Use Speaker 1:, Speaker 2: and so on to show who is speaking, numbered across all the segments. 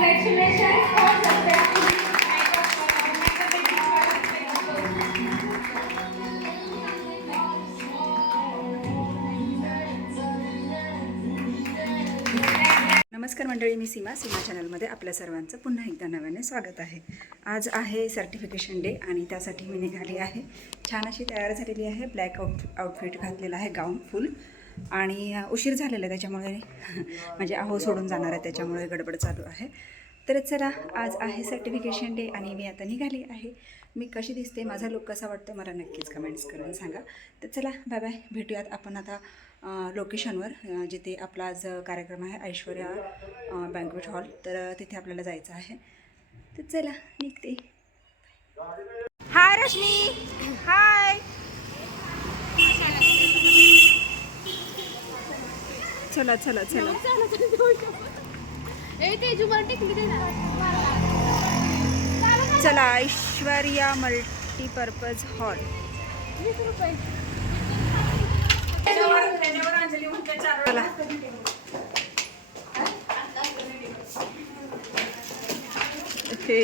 Speaker 1: नमस्कार मंडळी मी सीमा. सीमा चॅनलमध्ये आपल्या सर्वांचं पुन्हा एकदा नव्याने स्वागत आहे. आज आहे सर्टिफिकेशन डे आणि त्यासाठी मी निघाली आहे. छान अशी तयार झालेली आहे. ब्लॅक आउट आउटफिट घातलेला आहे गाऊन फुल आणि उशीर झालेला आहे त्याच्यामुळे. म्हणजे अहो सोडून जाणार आहे त्याच्यामुळे गडबड चालू आहे. तर चला आज आहे सर्टिफिकेशन डे आणि मी आता निघाली आहे. मी कशी दिसते माझा लुक कसा वाटतो मला नक्कीच कमेंट्स करून सांगा. तर चला बाय बाय भेटूयात आपण आता लोकेशनवर जिथे आपला आज कार्यक्रम आहे ऐश्वर्या बँकवेट हॉल तर तिथे आपल्याला जायचं आहे. तर चला निघते. हाय रश्मी हाय चला चला चला. चला ऐश्वर्या मल्टीपर्पज हॉल. चला ओके.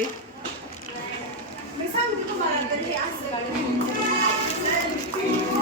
Speaker 1: हॅलो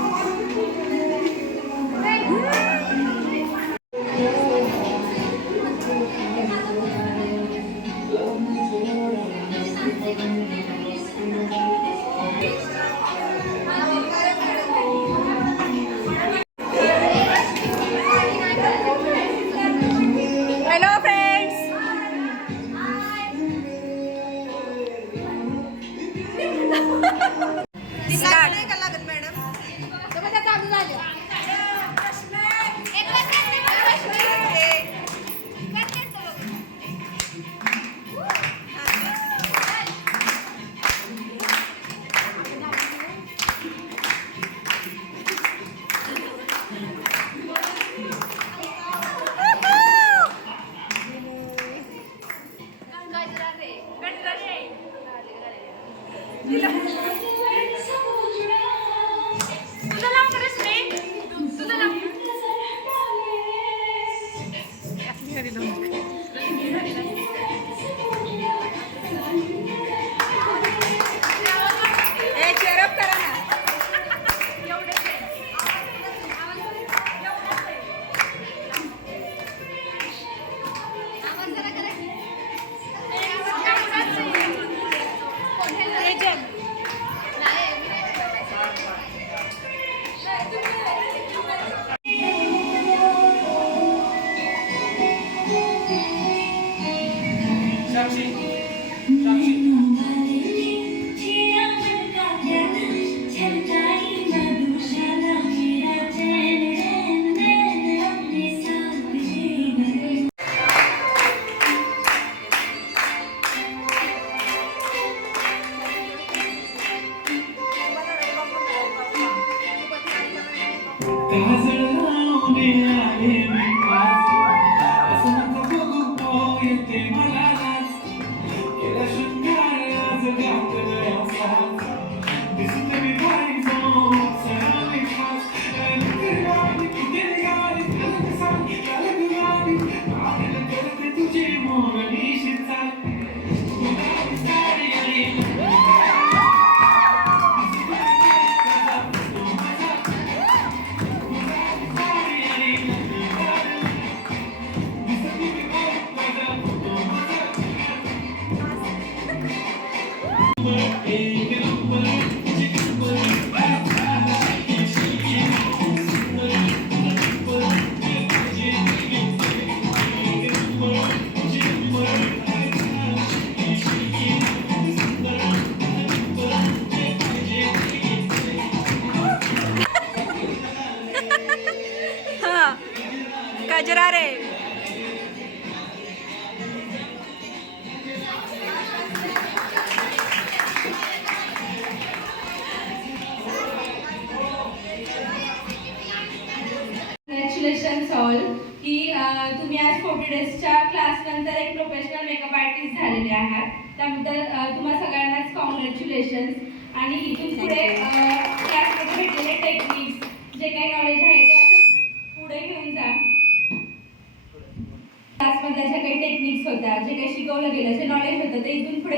Speaker 2: இருக்கிறாரே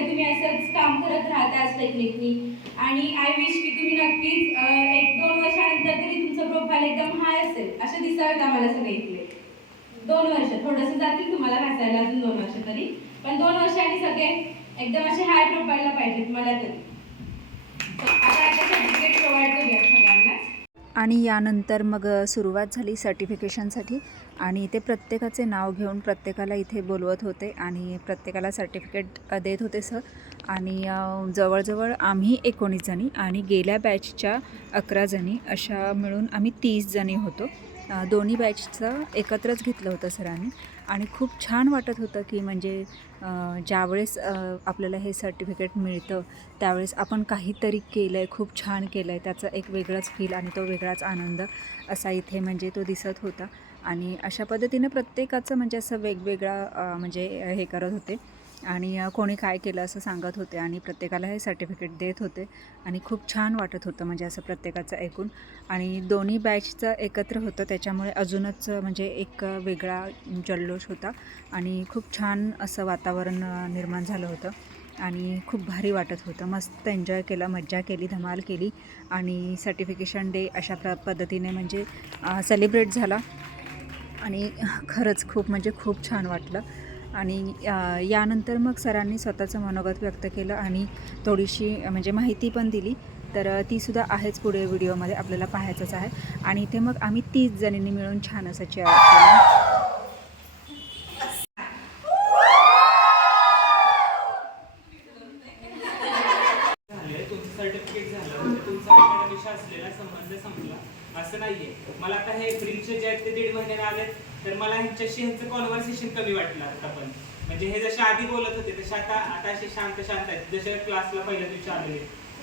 Speaker 2: तुम्ही असंच काम करत राहा त्याच टेक्निकनी आणि आय विश की तुम्ही नक्कीच एक दोन वर्षानंतर तरी तुमचं प्रोफाईल एकदम हाय असेल असे दिसावेत आम्हाला सगळे इथले. दोन वर्ष थोडंसं जातील तुम्हाला हसायला अजून दोन वर्ष तरी. पण दोन वर्षांनी सगळे एकदम असे हाय प्रोफाईलला पाहिजेत मला तरी. आता सर्टिफिकेट
Speaker 1: आणि यानंतर मग सुरुवात झाली सर्टिफिकेशनसाठी आणि इथे प्रत्येकाचे नाव घेऊन प्रत्येकाला इथे बोलवत होते आणि प्रत्येकाला सर्टिफिकेट देत होते सर आणि जवळजवळ आम्ही एकोणीस जणी आणि गेल्या बॅचच्या अकरा जणी अशा मिळून आम्ही तीस जणी होतो. दोन्ही बॅचचं एकत्रच घेतलं होतं सरांनी आणि खूप छान वाटत होतं की म्हणजे ज्यावेळेस आपल्याला हे सर्टिफिकेट मिळतं त्यावेळेस आपण काहीतरी केलं आहे खूप छान केलं आहे त्याचा एक वेगळाच फील आणि तो वेगळाच आनंद असा इथे म्हणजे तो दिसत होता. आणि अशा पद्धतीनं प्रत्येकाचं म्हणजे असं वेगवेगळा म्हणजे हे करत होते. आणि कोणी काय केलं असं सांगत होते आणि प्रत्येकाला हे सर्टिफिकेट देत होते. आणि खूप छान वाटत होतं म्हणजे असं प्रत्येकाचं ऐकून. आणि दोन्ही बॅचचं एकत्र होतं. त्याच्यामुळे अजूनच म्हणजे एक वेगळा जल्लोष होता. आणि खूप छान असं वातावरण निर्माण झालं होतं. आणि खूप भारी वाटत होतं. मस्त एन्जॉय केलं मज्जा केली धमाल केली. आणि सर्टिफिकेशन डे अशा प्र पद्धतीने म्हणजे सेलिब्रेट झाला. आणि खरंच खूप म्हणजे खूप छान वाटलं. आणि यानंतर मग सरांनी स्वतःचं मनोगत व्यक्त केलं आणि थोडीशी म्हणजे माहिती पण दिली. तर तीसुद्धा आहेच पुढे व्हिडिओमध्ये आपल्याला पाहायचंच आहे. आणि इथे मग आम्ही तीस जणींनी मिळून छान असं चेअर केलं
Speaker 3: झालंय तुमचं सर्टिफिकेट झालं म्हणजे तुमचा अकॅडमीशी असलेला संबंध संपला असं नाहीये मला आता हे एप्रिलचे जे आहेत ते दीड महिन्याने आलेत तर मला ह्यांच्याशी कॉन्व्हर्सेशन कमी वाटलं आता पण. म्हणजे हे जसे आधी बोलत होते तसे आता आता असे शांत शांत आहेत. जसे क्लासला पहिल्या दिवशी आलेले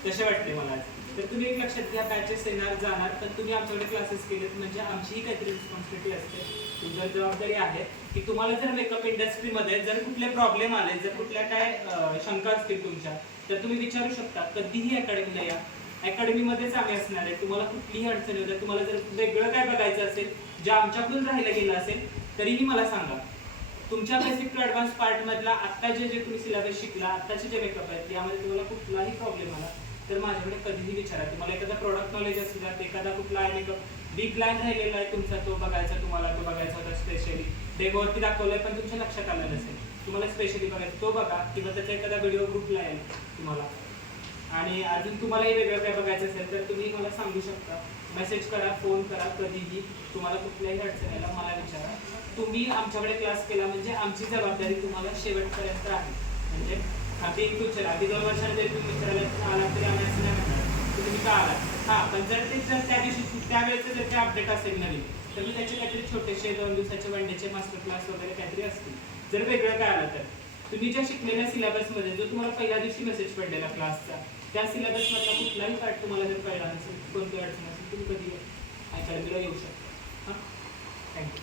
Speaker 3: तसे वाटते मला तर तुम्ही एक लक्षात घ्या बॅचेस येणार जाणार तर तुम्ही आमच्याकडे क्लासेस केलेत. म्हणजे आमचीही काहीतरी रिस्पॉन्सिबिलिटी असते. तुमच्या जबाबदारी आहे की तुम्हाला जर मेकअप इंडस्ट्रीमध्ये जर कुठले प्रॉब्लेम आले जर कुठल्या काय शंका असतील तुमच्या तर तुम्ही विचारू शकता. कधीही अकॅडमीला या. अकॅडमीमध्येच आम्ही असणार आहे. तुम्हाला कुठलीही अडचण येऊ द्या. तुम्हाला जर वेगळं काय बघायचं असेल जे आमच्याकडून राहिलं गेलं असेल तरीही मला सांगा तुमच्या बेसिक टू ॲडव्हान्स पार्ट मधला आता जे जे तुम्ही सिलेबस शिकला आताचे जे मेकअप आहेत यामध्ये तुम्हाला कुठलाही प्रॉब्लेम आला तर माझ्याकडे कधीही विचारा. तुम्हाला एखादा प्रोडक्ट नॉलेज असू द्या एखादा कुठला आहे मेकअप वीक लाईन राहिलेला आहे तुमचा तो बघायचा तुम्हाला तो बघायचा होता स्पेशली डेमोवरती दाखवलाय पण तुमच्या लक्षात आलं नसेल. तुम्हाला स्पेशली बघायचं तो बघा किंवा त्याचा एखादा व्हिडिओ कुठला आहे तुम्हाला. आणि अजून तुम्हालाही वेगळं काय बघायचं असेल तर तुम्ही मला सांगू शकता. मेसेज करा फोन करा कधीही. तुम्हाला कुठल्याही अडचण मला विचारा. तुम्ही आमच्याकडे क्लास केला म्हणजे आमची जबाबदारी तुम्हाला शेवटपर्यंत आहे. म्हणजे आधी इन फ्युचर आधी दोन वर्षाने जरी तुम्ही विचारायला आला तरी आम्ही असं नाही म्हणणार. तुम्ही का आलात? हा पण जर ते जर त्या दिवशी त्यावेळेचं जर ते अपडेट असेल नवीन तर मी त्याचे काहीतरी छोटेसे दोन दिवसाचे वन डेचे मास्टर क्लास वगैरे काहीतरी असतील. जर वेगळं काय आलं तर. तुम्ही ज्या शिकलेल्या सिलेबसमध्ये जो तुम्हाला पहिल्या दिवशी मेसेज पडलेला क्लासचा त्या सिलेबसमधला कुठलाही पार्ट तुम्हाला जर कळला नसेल कोणती अडचण तुम्ही कधी अकॅडमीला येऊ शकता. हां? थँक्यू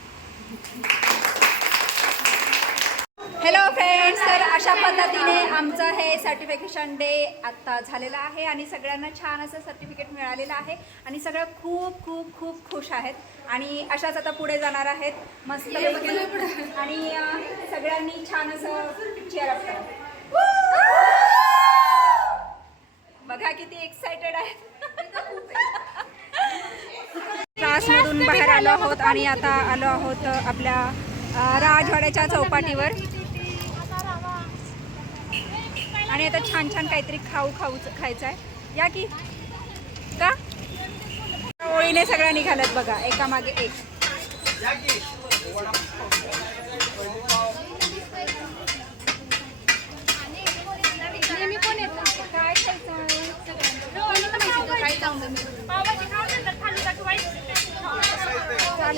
Speaker 1: हॅलो फ्रेंड्स तर अशा पद्धतीने आमचं हे सर्टिफिकेशन डे आत्ता झालेलं आहे आणि सगळ्यांना छान असं सर्टिफिकेट मिळालेलं आहे आणि सगळं खूप खूप खूप खुश आहेत. आणि अशाच आता पुढे जाणार आहेत. मस्त आणि सगळ्यांनी छान असं चेअर करा. बघा किती एक्साइटेड आहेत. क्लासमधून बाहेर आलो आहोत आणि आता आलो आहोत आपल्या राजवाड्याच्या चौपाटीवर. आणि आता छान छान काहीतरी खाऊ खाऊ खायचं आहे या की? का? ओळीने सगळ्या निघाल्यात बघा एका. मागे एक नेहमी कोण येतं काय खायचं चालेल
Speaker 4: फ्राईड राईस चिकन वाला का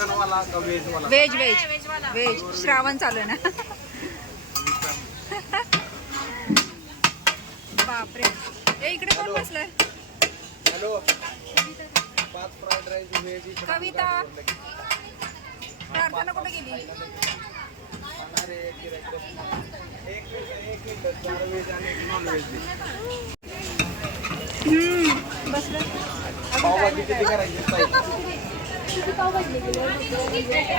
Speaker 4: व्हेज
Speaker 1: व्हेज व्हेज श्रावण चालू आहे ना? बापरे. ए इकडे कोण बसलंय?
Speaker 4: हॅलो
Speaker 1: कविता. प्रार्थना कुठे गेली?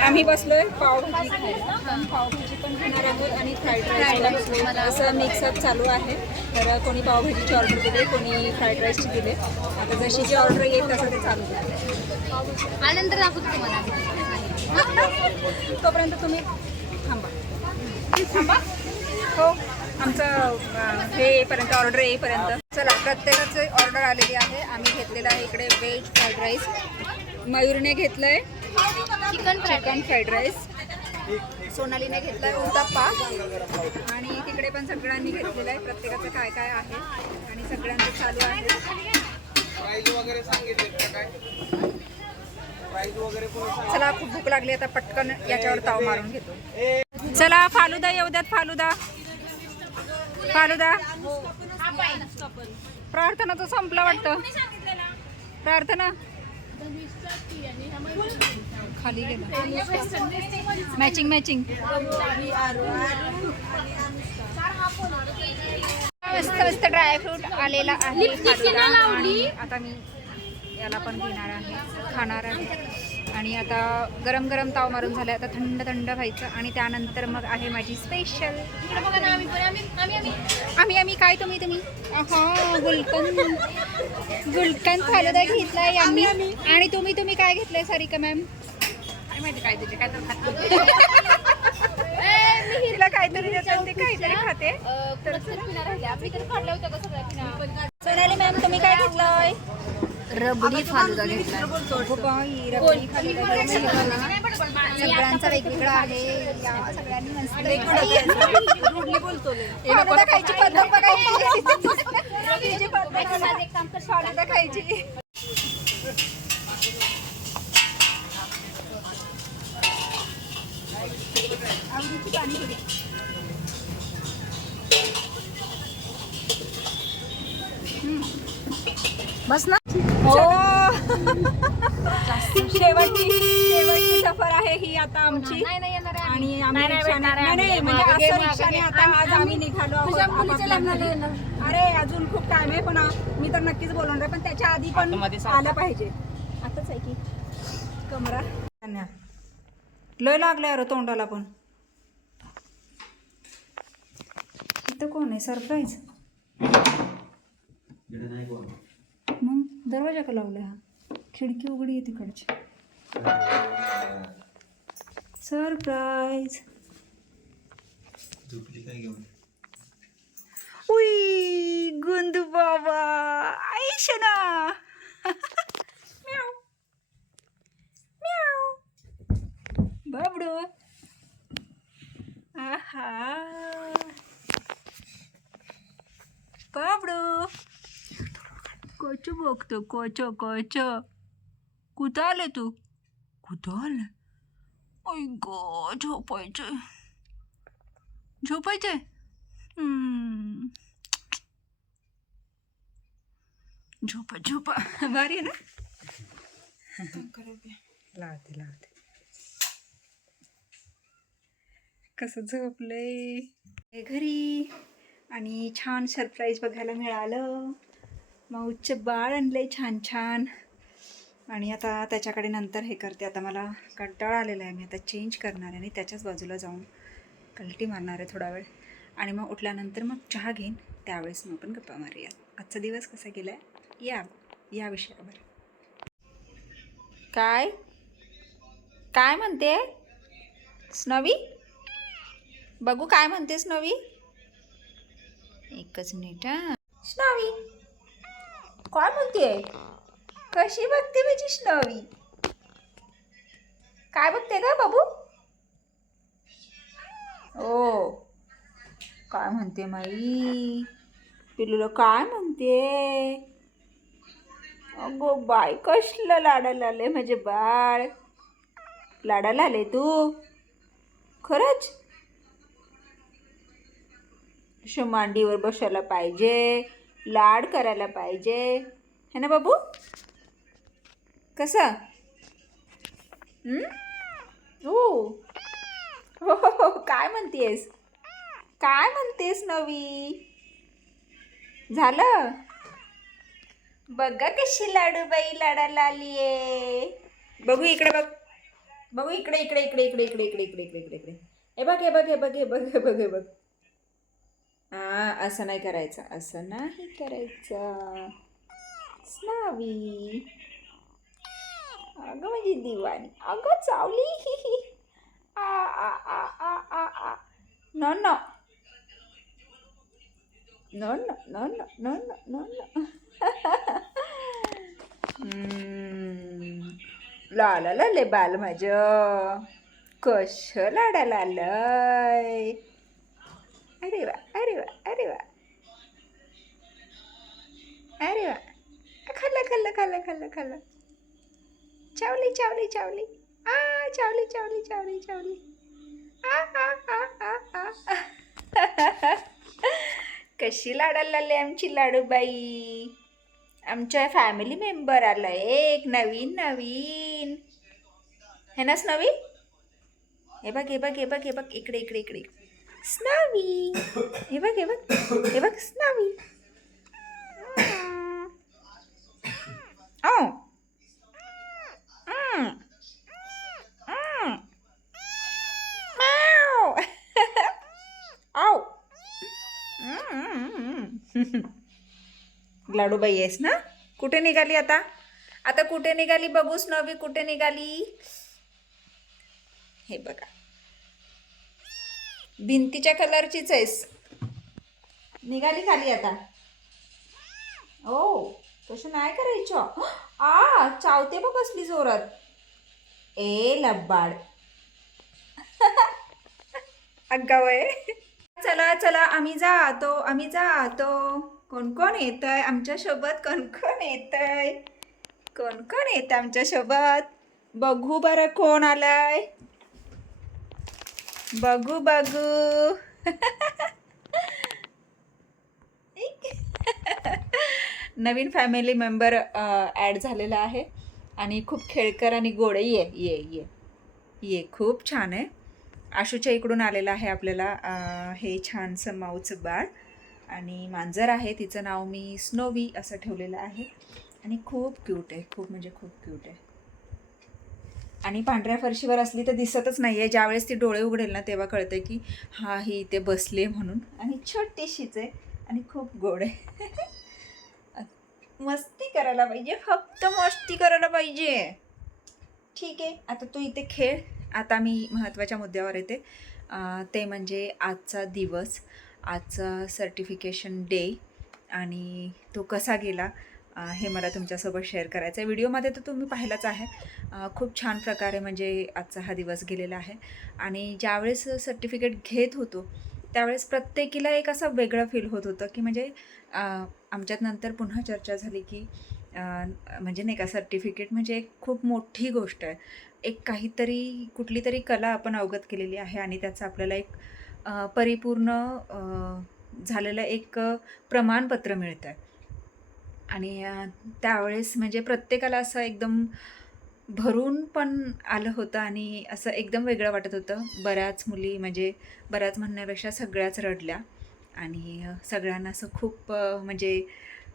Speaker 1: आम्ही बसलोय पावभाजी खायला. पावभाजी पण खाणार आहोत आणि फ्राईड राईस असं मिक्सअप चालू आहे. तर कोणी पावभाजीची ऑर्डर दिली कोणी फ्राईड राईसची दिली. आता जशी जी ऑर्डर येईल तसं ते चालू आहे
Speaker 5: आनंद दाखवतो तुम्हाला.
Speaker 1: तोपर्यंत तुम्ही थांबा. हो आमचं हे येईपर्यंत ऑर्डर येईपर्यंत. चला प्रत्येकाचे ऑर्डर आलेली आहे. आम्ही घेतलेलं आहे इकडे व्हेज फ्राईड राईस मयूरने घेतलंय
Speaker 5: चिकन
Speaker 1: चिकन फ्राईड राईस सोनालीने घेतलाय उत्तप्पा आणि तिकडे पण सगळ्यांनी घेतलेलं आहे. प्रत्येकाचं काय काय आहे आणि सगळ्यांचं चालू आहे? चला खूप भूक लागली. आता पटकन याच्यावर ताव मारून घेतो. चला फालुदा येऊ द्यात फालुदा. फालुदा. प्रार्थना तर संपला वाटतं. प्रार्थना. खाली गेला. मॅचिंग मॅचिंग मस्त मस्त ड्रायफ्रूट आलेला आहे आता मी याला पण घेणार आहे. खाणार आहे. आणि आता गरम गरम ताव मारून झालं आता थंड थंड व्हायचं आणि त्यानंतर मग आहे माझी स्पेशल आम्ही आम्ही काय तुम्ही तुम्ही? हा गुलकंद. गुलकंद फालुदा घेतलाय आम्ही. आणि तुम्ही तुम्ही काय घेतलंय सारिका मॅम? काय माहिती काय तुझे काय तर काहीतरी ते काहीतरी खाते. सोनाली मॅम तुम्ही काय घेतलंय?
Speaker 5: रबडी फालुदा घेतला.
Speaker 1: सगळ्यांचा वेगवेगळा आहे. या सगळ्यांनी मस्त फालुदा खायची पद्धत बघायची. तिची पद्धत बघा. फालुदा खायची. आवडीची पाणीपुरी
Speaker 5: बस ना.
Speaker 1: शेवटची शेवटची सफर आहे ही आता आमची.
Speaker 5: नाही नाही
Speaker 1: आणि आम्ही. रिक्षाने नाही, नाही, म्हणजे असं रिक्षाने आता आज आम्ही निघालो आहोत. आपापल्या घरी. अरे अजून खूप टाइम आहे पण मी तर नक्कीच बोलणार आहे. पण त्याच्या आधी पण आलं पाहिजे. आताच आहे की. कमरा. लय लागले अरे तोंडाला पण. इथं कोण आहे? सरप्राईज मग दरवाजा का लावलाय हा? खिडकी उघडी आहे तिकडची. सरप्राईज उई गुंदू बाबा. म्याव. म्याव. बाबडू. आहा. बाबडू. कोच बघतो कोच कोच. कुठं आले तू? कुठं आले ओय गो झोपायचे झोपायचे झोपा झोपा. भारी आहे ना? लावते लावते. कसं झोपलंय? घरी. आणि छान सरप्राईज बघायला मिळालं. मग उच्च बाळ आणले छान छान. आणि आता त्याच्याकडे नंतर हे करते. आता मला कंटाळा आलेला आहे. मी आता चेंज करणार आहे आणि त्याच्याच बाजूला जाऊन कल्टी मारणार आहे थोडा वेळ. आणि मग उठल्यानंतर मग चहा घेईन. त्यावेळेस मग आपण गप्पा मारूया आजचा दिवस कसा गेला आहे या या विषयावर. काय? काय म्हणते? स्नवी? बघू काय म्हणतेस नवी एकच मिनिट. स्नवी! काय म्हणते? कशी बघते माझी स्नवी काय बघते का बाबू? ओ काय म्हणते माई? पिलूला काय म्हणते? अगो बाय कसलं लाडायला आले माझे बाळ? लाडायला आले तू? खरंच? अशा मांडीवर बसायला पाहिजे. लाड करायला पाहिजे. है ना बाबू? कसं? ओ. हो, हो हो काय म्हणतेस? काय म्हणतेस नवी? झालं? बघा कशी लाडूबाई लाडाला आहे बघू इकडे बघ. बघू इकडे इकडे इकडे इकडे इकडे इकडे इकडे इकडे इकडे इकडे. हे बघ हे बघ हे बघ हे बघ हे बघ हे बघ. असं नाही करायचं असं नाही करायचं. स्नावी. अगं माझी दिवाणी. अगं चावली. ही ही आ आ आ आ आ आ. न न. न न न न लाला लाले बाल माझं. कश लाडाला आलंय? अरे वा अरे वा अरे वा अरे वा खाल्लं खाल्लं खाल्लं खाल्लं खाल्लं चावली चावली चावली आ चावली चावली चावली चावली आ आ आ आ आ कशी लाडायला लागली आमची लाडूबाई? आमच्या फॅमिली मेंबर आलं. एक नवीन नवीन. हे नाच नवीन? हे बघ हे बघ हे बघ हे बघ. इकडे इकडे इकडे. स्नावी हे बघ हे बघ हे बघ स्नावी ओ लाडूबाई आहेस ना? कुठे निघाली आता? आता कुठे निघाली? बघूस नवी कुठे निघाली? हे बघा. भिंतीच्या कलरचीच आहेस. निघाली खाली आता. ओ तसं नाही करायचं. आ चावते बघ कसली जोरात. ए लब्बाड. अग्गावय चला चला आम्ही जातो आम्ही जातो. कोण कोण येत आहे आमच्यासोबत कोण कोण येत आहे कोण कोण येत आमच्यासोबत बघू बरं कोण आलाय. बघू बघू. नवीन फॅमिली मेंबर ॲड झालेला आहे. आणि खूप खेळकर आणि गोड ये ये ये. ये खूप छान आहे. आशूच्या इकडून आलेलं आहे आपल्याला हे छानसं माऊचं बाळ. आणि मांजर आहे तिचं नाव मी स्नोवी असं ठेवलेलं आहे. आणि खूप क्यूट आहे खूप म्हणजे खूप क्यूट आहे. आणि पांढऱ्या फरशीवर असली तर दिसतच नाही आहे ज्यावेळेस ती डोळे उघडेल ना तेव्हा कळतं की हा ही इथे बसले म्हणून. आणि छोटीशीच आहे आणि खूप गोड आहे. मस्ती करायला पाहिजे. फक्त मस्ती करायला पाहिजे. ठीक आहे आता तू इथे खेळ. आता मी महत्त्वाच्या मुद्द्यावर येते. ते म्हणजे आजचा दिवस आजचा सर्टिफिकेशन डे आणि तो कसा गेला? हे मला तुमच्यासोबत शेअर करायचं आहे. व्हिडिओमध्ये तर तुम्ही पाहिलाच आहे. खूप छान प्रकारे म्हणजे आजचा हा दिवस गेलेला आहे. आणि ज्यावेळेस सर्टिफिकेट घेत होतो त्यावेळेस प्रत्येकीला एक असं वेगळं फील होत होतं की म्हणजे आमच्यात नंतर पुन्हा चर्चा झाली की म्हणजे नाही का सर्टिफिकेट म्हणजे एक खूप मोठी गोष्ट आहे. एक काहीतरी कुठली तरी कला आपण अवगत केलेली आहे आणि त्याचं आपल्याला एक परिपूर्ण झालेलं एक प्रमाणपत्र मिळतं आहे आणि त्यावेळेस म्हणजे प्रत्येकाला असं एकदम भरून पण आलं होतं आणि असं एकदम वेगळं वाटत होतं. बऱ्याच मुली म्हणजे बऱ्याच म्हणण्यापेक्षा सगळ्याच रडल्या आणि सगळ्यांना असं खूप म्हणजे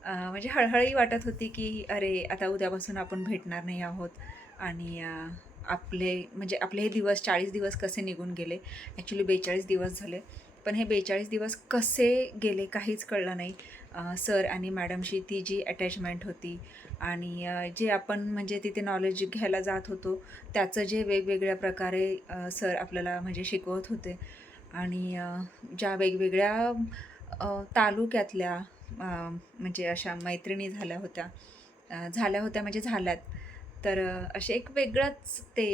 Speaker 1: म्हणजे हळहळही वाटत होती की अरे आता उद्यापासून आपण भेटणार नाही आहोत आणि आपले म्हणजे आपले हे दिवस चाळीस दिवस कसे निघून गेले? ॲक्च्युली बेचाळीस दिवस झाले. पण हे बेचाळीस दिवस कसे गेले काहीच कळलं नाही. सर आणि मॅडमशी ती जी अटॅचमेंट होती आणि जे आपण म्हणजे तिथे नॉलेज घ्यायला जात होतो त्याचं जे वेगवेगळ्या प्रकारे सर आपल्याला म्हणजे शिकवत होते. आणि ज्या वेगवेगळ्या तालुक्यातल्या म्हणजे अशा मैत्रिणी झाल्या होत्या झाल्या होत्या म्हणजे झाल्यात. तर असे एक वेगळंच ते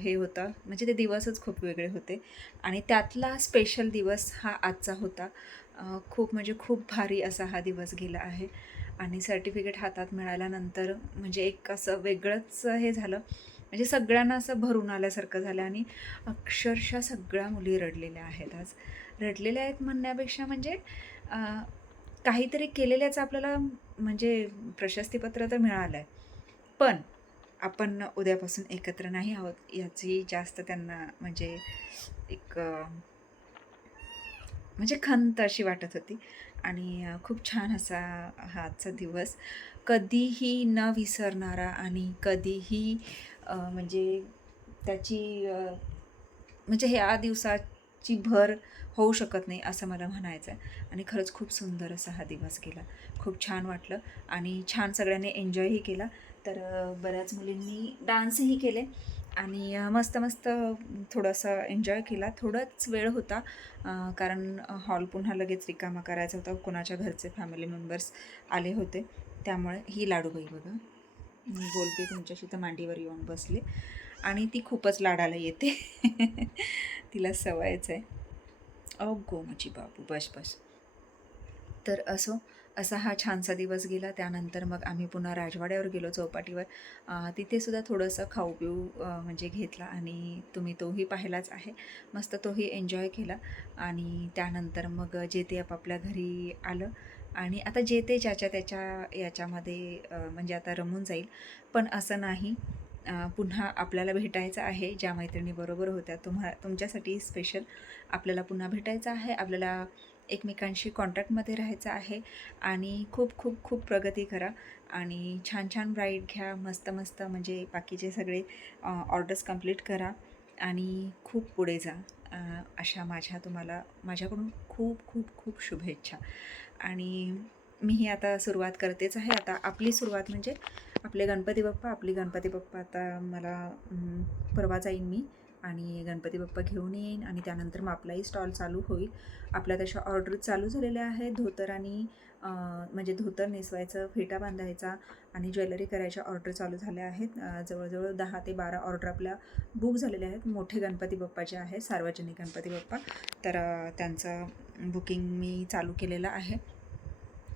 Speaker 1: हे होतं. म्हणजे ते दिवसच खूप वेगळे होते. आणि त्यातला स्पेशल दिवस हा आजचा होता. खूप म्हणजे खूप भारी असा हा दिवस गेला आहे. आणि सर्टिफिकेट हातात मिळाल्यानंतर म्हणजे एक असं वेगळंच हे झालं. म्हणजे सगळ्यांना असं भरून आल्यासारखं झालं आणि अक्षरशः सगळ्या मुली रडलेल्या आहेत आज. रडलेल्या आहेत म्हणण्यापेक्षा म्हणजे काहीतरी केलेल्याचं आपल्याला म्हणजे प्रशस्तीपत्र तर मिळालं आहे पण आपण उद्यापासून एकत्र नाही आहोत याची जास्त त्यांना म्हणजे एक म्हणजे खंत अशी वाटत होती. आणि खूप छान असा हा आजचा दिवस. कधीही न विसरणारा आणि कधीही म्हणजे त्याची म्हणजे ह्या दिवसाची भर होऊ शकत नाही असं मला म्हणायचं आहे आणि खरंच खूप सुंदर असा हा दिवस गेला. खूप छान वाटलं. आणि छान सगळ्यांनी एन्जॉयही केला. तर बऱ्याच मुलींनी डान्सही केले. आणि मस्त मस्त थोडंसं एन्जॉय केला. थोडाच वेळ होता कारण हॉल पुन्हा लगेच रिकामा करायचा होता. कोणाच्या घरचे फॅमिली मेंबर्स आले होते. त्यामुळे ही लाडूबाई बघा. मी बोलते तुमच्याशी तर मांडीवर येऊन बसले. आणि ती खूपच लाडाला येते. तिला सवयच आहे. अ गो माझी बाबू बस बस. तर असो असा हा छानसा दिवस गेला. त्यानंतर मग आम्ही पुन्हा राजवाड्यावर गेलो चौपाटीवर. तिथेसुद्धा थोडंसं खाऊ पिऊ म्हणजे घेतला आणि तुम्ही तोही पाहिलाच आहे. मस्त तोही एन्जॉय केला. आणि त्यानंतर मग जे ते आपापल्या घरी आलं. आणि आता जे ते ज्याच्या त्याच्या याच्यामध्ये म्हणजे आता रमून जाईल. पण असं नाही. पुन्हा आपल्याला भेटायचं आहे. ज्या मैत्रिणीबरोबर होत्या तुम्हा तुमच्यासाठी स्पेशल आपल्याला पुन्हा भेटायचं आहे. आपल्याला एकमेकांशी कॉन्टॅक्टमध्ये राहायचं आहे आणि खूप खूप खूप प्रगती करा आणि छान छान ब्राईड घ्या मस्त मस्त म्हणजे बाकीचे सगळे ऑर्डर्स कंप्लीट करा आणि खूप पुढे जा अशा माझ्या तुम्हाला माझ्याकडून खूप खूप खूप शुभेच्छा. आणि मीही आता सुरुवात करतेच आहे. आता आपली सुरुवात म्हणजे आपले गणपती बाप्पा आपली गणपती बाप्पा. आता मला परवा जाईन मी. आणि गणपती बाप्पा घेऊन येईन आणि त्यानंतर मग आपलाही स्टॉल चालू होईल. आपल्या तशा ऑर्डर चालू झालेल्या आहेत. धोतर आणि म्हणजे धोतर नेसवायचं फेटा बांधायचा आणि ज्वेलरी करायच्या ऑर्डर चालू झाल्या आहेत. जवळजवळ दहा ते बारा ऑर्डर आपल्या बुक झालेल्या आहेत. मोठे गणपती बाप्पा जे आहेत सार्वजनिक गणपती बाप्पा. तर त्यांचं बुकिंग मी चालू केलेलं आहे.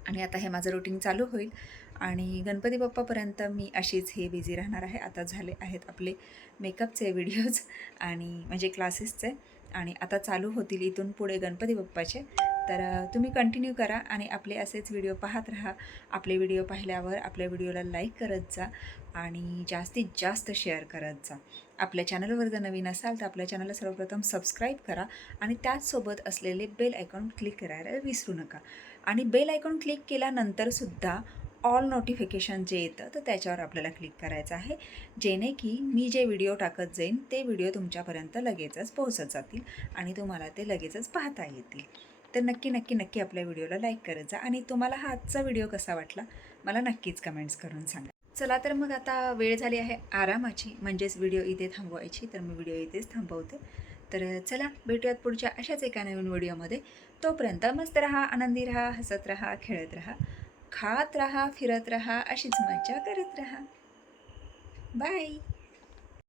Speaker 1: आणि आता हे माझं रुटीन चालू होईल. आणि गणपती बाप्पापर्यंत मी अशीच हे बिझी राहणार आहे. आता झाले आहेत आपले मेकअपचे व्हिडिओज आणि म्हणजे क्लासेसचे आणि आता चालू होतील इथून पुढे गणपती बाप्पाचे. तर तुम्ही कंटिन्यू करा आणि आपले असेच व्हिडिओ पाहत राहा. आपले व्हिडिओ पाहिल्यावर आपल्या व्हिडिओला लाईक करत जा आणि जास्तीत जास्त शेअर करत जा. आपल्या चॅनलवर जर नवीन असाल तर आपल्या चॅनलला सर्वप्रथम सबस्क्राईब करा आणि त्याचसोबत असलेले बेल आयकॉन क्लिक करायला विसरू नका. आणि बेल आयकॉन क्लिक केल्यानंतरसुद्धा ऑल नोटिफिकेशन जे येतं तर त्याच्यावर आपल्याला क्लिक करायचं आहे. जेणे की मी जे व्हिडिओ टाकत जाईन ते व्हिडिओ तुमच्यापर्यंत लगेचच पोहोचत जातील आणि तुम्हाला ते लगेचच पाहता येतील. तर नक्की नक्की नक्की आपल्या व्हिडिओला लाईक करत जा आणि तुम्हाला हा आजचा व्हिडिओ कसा वाटला मला नक्कीच कमेंट्स करून सांगा. चला तर मग आता वेळ झाली आहे आरामाची म्हणजेच व्हिडिओ इथे थांबवायची तर मी व्हिडिओ इथेच थांबवते. तर चला भेटूयात पुढच्या अशाच एका नवीन व्हिडिओमध्ये. तोपर्यंत मस्त राहा आनंदी राहा हसत राहा खेळत राहा. खात राहा फिरत राहा अशीच मज्जा करत राहा. बाय